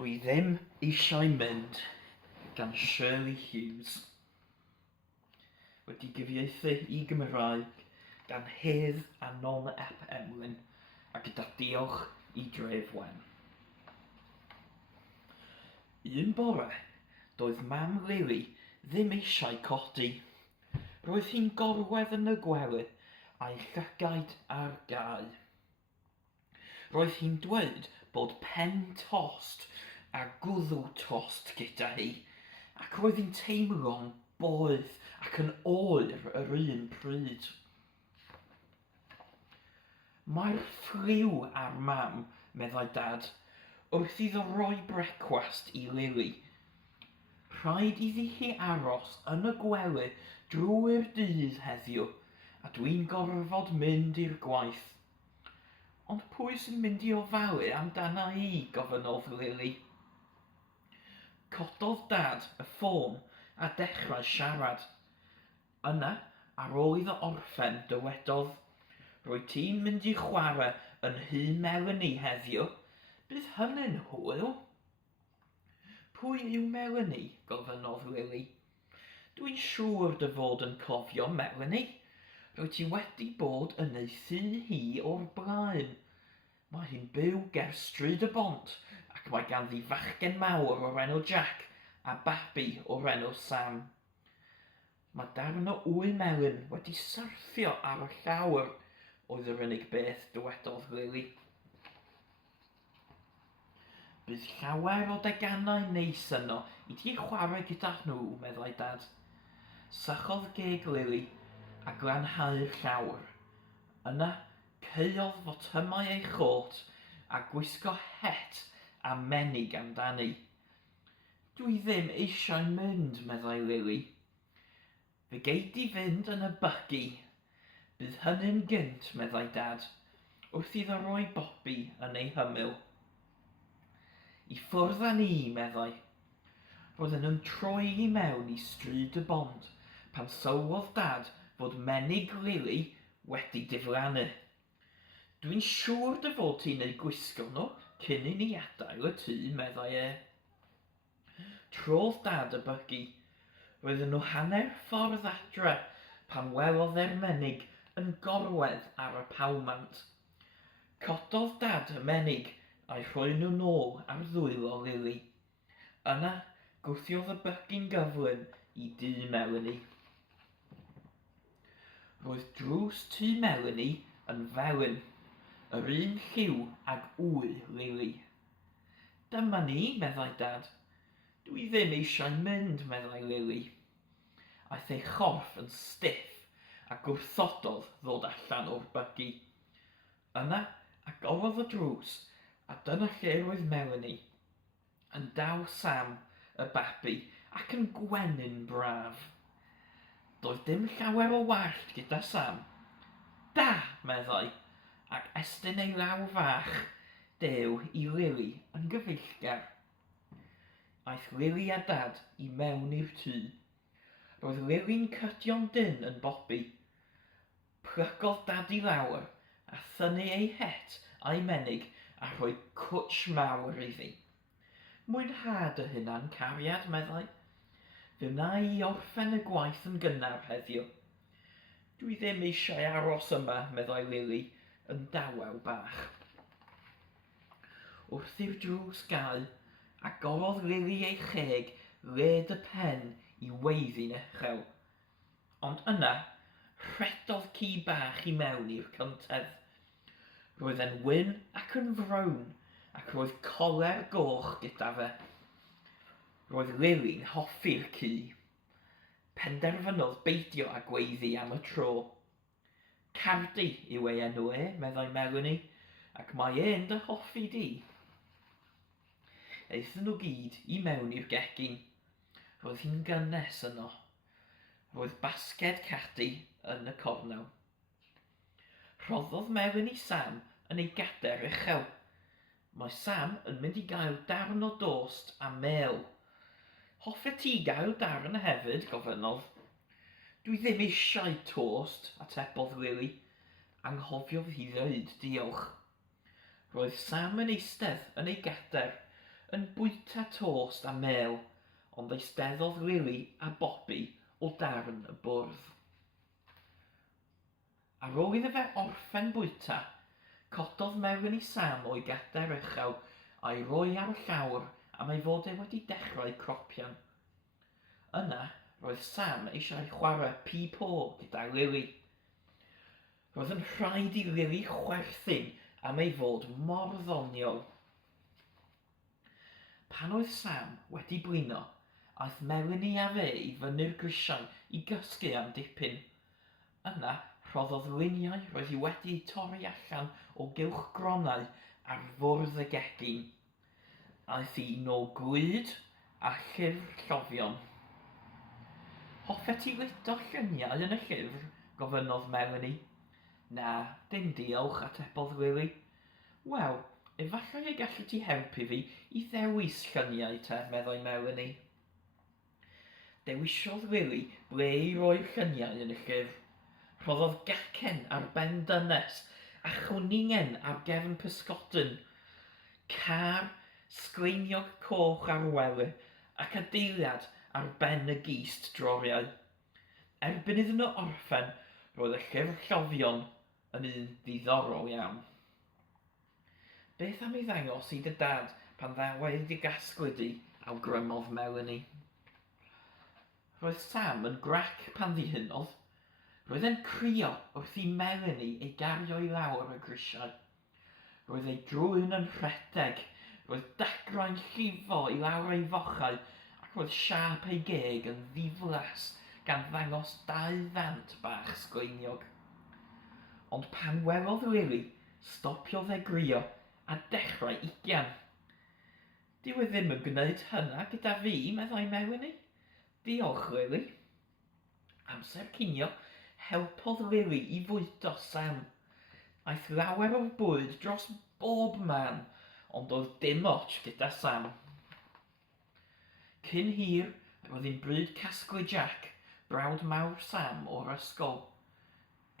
Dwi ddim eisiau mynd gan Shirley Hughes. Wedi gyfieithu i Gymraeg gan Hedd a Emlyn a gyda Diolch i Dref Wen. Un bore, doedd mam Lili ddim eisiau codi. Roedd hi'n gorwedd yn y gwely a'i llygaid ar gau. Roedd hi'n dweud bod pen tost a gwddw tost gyda hi, ac roedd hi'n teimlo'n boeth ac yn oer yr un pryd. Mae'r ffliw ar mam, meddai dad, wrth iddo roi brecwast i Lili. Rhaid iddi hi aros yn y gwely drwy'r dydd heddiw, a dwi'n gorfod mynd i'r gwaith. Ond pwy sy'n mynd i ofalu amdana i, gofynnodd Lili. Cododd dad y ffôn a dechrau siarad. Yna, ar ôl iddo orffen, dywedodd, "Rwyt ti'n mynd i chwarae yn nhŷ Melanie heddiw? Bydd hynny'n hwyl." "Pwy yw Melanie?" gofynnodd Lili. "Dwi'n siŵr dy fod yn cofio Melanie. Rwyt ti wedi bod yn ei thŷ hi o'r blaen. Mae hi'n byw ger stryd y bont, ac mae ganddi fachgen mawr o'r enw Jack a babi o'r enw Sam. Mae darn o wy melyn wedi syrthio ar y llawr," oedd yr unig beth dywedodd Lili. "Bydd llawer o deganau neis yno i ti chwarae gyda nhw," meddai dad. Sychodd geg Lili a glanhau'r llawr. Yna, caeodd fotymau ei chôt a gwisgo het a menig amdani. "Dwi ddim eisiau mynd," meddai Lili. "Fe gei di fynd yn y buggy." "Bydd hynny'n gynt," meddai dad, wrth iddo roi bobi yn ei hymyl. "I ffwrdd â ni," meddai. Roedden nhw'n troi i mewn i stryd y bont pan sylwodd dad fod menig Lili wedi diflannu. "Dwi'n siŵr dy fod ti'n ei gwisgo nhw cyn i ni adael y tŷ," meddai e. Trodd dad y buggy. Roedden nhw hanner ffordd adre pan welodd e'r menig yn gorwedd ar y palmant. Cododd dad y menig a'i rhoi nhw nôl ar ddwylo Lili. Yna, gwthiodd y buggy'n gyflym i dŷ Melanie. Roedd drws tŷ Melanie yn felyn, yr un lliw ag wy Lili. "Dyma ni," meddai dad. "Dwi ddim eisiau mynd," meddai Lili. Aeth ei chorff yn stiff a gwrthododd ddod allan o'r buggy. Yna, agorodd y drws, a dyna lle roedd Melanie, yn dal Sam, y babi, ac yn gwenyn braf. Doedd dim llawer o wallt gyda Sam. "Da," meddai, ac estyn ei law fach, dew, i Lili yn gyfeillgar. Aeth Lili a dad i mewn i'r tŷ. Roedd Lili'n cydio'n dyn yn bobi. Plygodd dad i lawr a thynnu ei het a'i menig a rhoi cwtsh mawr iddi. "Mwynha dy hunan, cariad," meddai. "Fe wna i orffen y gwaith yn gynnar heddiw." "Dwi ddim eisiau aros yma," meddai Lili, yn dawel bach. Wrth i'r drws gau, agorodd Lili ei cheg led y pen i weiddi'n uchel. Ond yna, rhedodd ci bach i mewn i'r cyntedd. Roedd e'n wyn ac yn frown, ac roedd coler goch gyda fe. Roedd Lili'n hoffi'r ci. Penderfynodd beidio â gweiddi am y tro. "Cardi yw ei enw e," meddai Melanie, "ac mae e'n dy hoffi di." Eithon nhw gyd i mewn i'r gegin. Roedd hi'n gynnes yno. Roedd basged cardi yn y cornel. Rhoddodd Melanie Sam yn ei gader uchel. Mae Sam yn mynd i gael darn o dost a mêl. "Hoffet ti gael darn hefyd?" gofynnodd. "Dwi ddim eisiau tost," atebodd Lili. Anghofiodd hi ddweud diolch. Roedd Sam yn eistedd yn ei gader, yn bwyta tost a mel, ond eisteddodd Lili a Bobby o darn y bwrdd. Ar ôl iddo fe orffen bwyta, cododd Melanie Sam o'i gader uchel a'i roi ar y llawr am ei fod e wedi dechrau cropian. Yna, roedd Sam eisiau chwarae pi-po gyda Lili. Roedd yn rhaid i Lili chwerthin am ei fod mor ddoniol. Pan oedd Sam wedi blino, aeth Melanie a fe i fyny'r grisiau i gysgu am dipyn. Yna, rhoddodd luniau roedd hi wedi torri allan o gylch gronau ar fwrdd y gegin. Aeth hi nôl glud a llyfr llofion. Hoffet ti lito lluniau yn y llyfr? Gofynnodd Melanie. Na, dim diolch, atebodd Lili. Wel, efallai ei gallu ti helpu fi i ddewis lluniau te, meddai Melanie. Dewisiodd Lili ble i roi'r lluniau yn y llyfr. Rhoddodd gacen ar ben dynes a chwningen ar gefn pysgodyn, car, sgleiniog coch ar wely ac adeiliad ar ben y gist droriau. Erbyn iddyn nhw orffen, roedd y llyfr llofion yn un ddiddorol iawn. Beth am ei ddangos i dy dad pan ddawed i gasglu di, awgrymodd Melanie. Roedd Sam yn grac pan ddihynodd. Roedd e'n crio wrth i Melanie ei gario i lawr y grisiau. Roedd ei drwyn yn rhedeg, roedd dagrau'n llifo i lawr ei fochau, ac roedd siap ei geg yn ddiflas gan ddangos 200 bach sgleiniog. Ond pan welodd Lili, stopiodd e grio a dechrau ugian. Dyw e ddim yn gwneud hynna gyda fi, meddai Melanie. Diolch, Lili. Amser cinio, helpodd Lili i fwydo Sam. Aeth lawer o bwyd dros bob man, ond oedd dim ots gyda Sam. Cyn hir, roedd hi'n bryd casglu Jack, brawd mawr Sam o'r ysgol.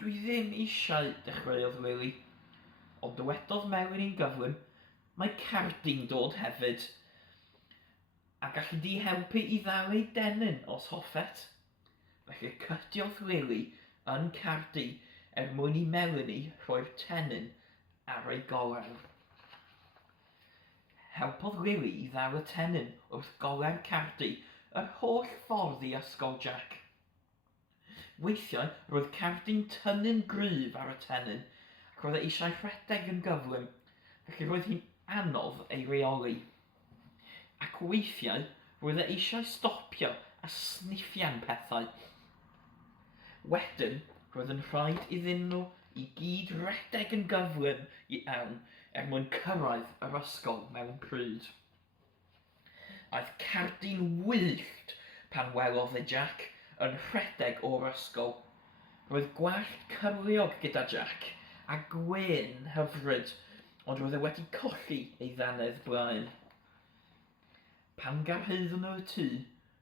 Dwi ddim eisiau, dechreuodd Lili, ond dywedodd Melani'n gyflym, mae caredi'n dod hefyd. A gallu di helpu i ddalu denyn os hoffet. Felly cytiodd Lili yn cardi mwyn i Melanie rhoi'r tenyn ar ei goler. Helpodd Lili i ddal y tenyn wrth goler cardi yr holl ffordd i ysgol Jack. Weithiau roedd cardi'n tynnu'n gryf ar y tenyn ac roedd eisiau rhedeg yn gyflym, felly roedd hi'n anodd ei reoli. Ac weithiau roedd eisiau stopio a sniffian pethau. Wedyn, roedd yn rhaid iddyn nhw i gyd rhedeg yn gyflym iawn mwyn cyrraedd yr ysgol mewn pryd. Aeth cardi'n wyllt pan welodd e Jack yn rhedeg o'r ysgol. Roedd gwallt cyrliog gyda Jack a gwên hyfryd, ond roedd e wedi colli ei ddannedd blaen. Pan garhaeddon nhw y tŷ,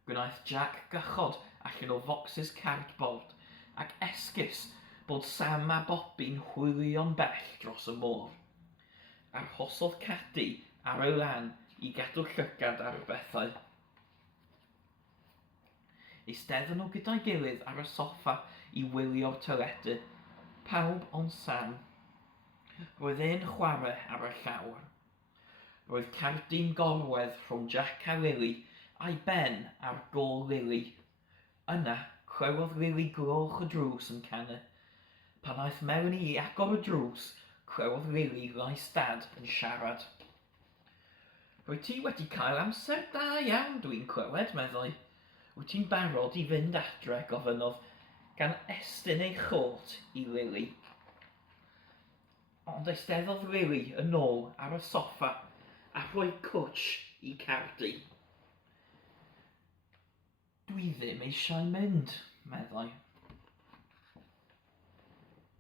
gwnaeth Jack gychod allan o focsys cardboard ac esgus bod Sam a Bobby'n hwylio'n bell dros y môr. Arhosodd Cadi ar y lan i gadw llygad ar y bethau. Eisteddon nhw gyda'i gilydd ar y soffa i wylio'r teledu, pawb ond Sam. Roedd e'n chwarae ar y llawr. Roedd cardi'n gorwedd rhwng Jack a Lili a'i ben ar gôl Lili. Yna, clywodd Lili gloch y drws yn canu. Pan aeth Melanie i agor y drws, clywodd Lili lais dad yn siarad. Rwyt ti wedi cael amser da iawn, dwi'n clywed, meddai. Wyt ti'n barod i fynd adre, gofynnodd, gan estyn ei chot i Lili. Ond eisteddodd Lili yn ôl ar y soffa a rhoi cwtsh i cardi. Dwi ddim eisiau mynd, meddai.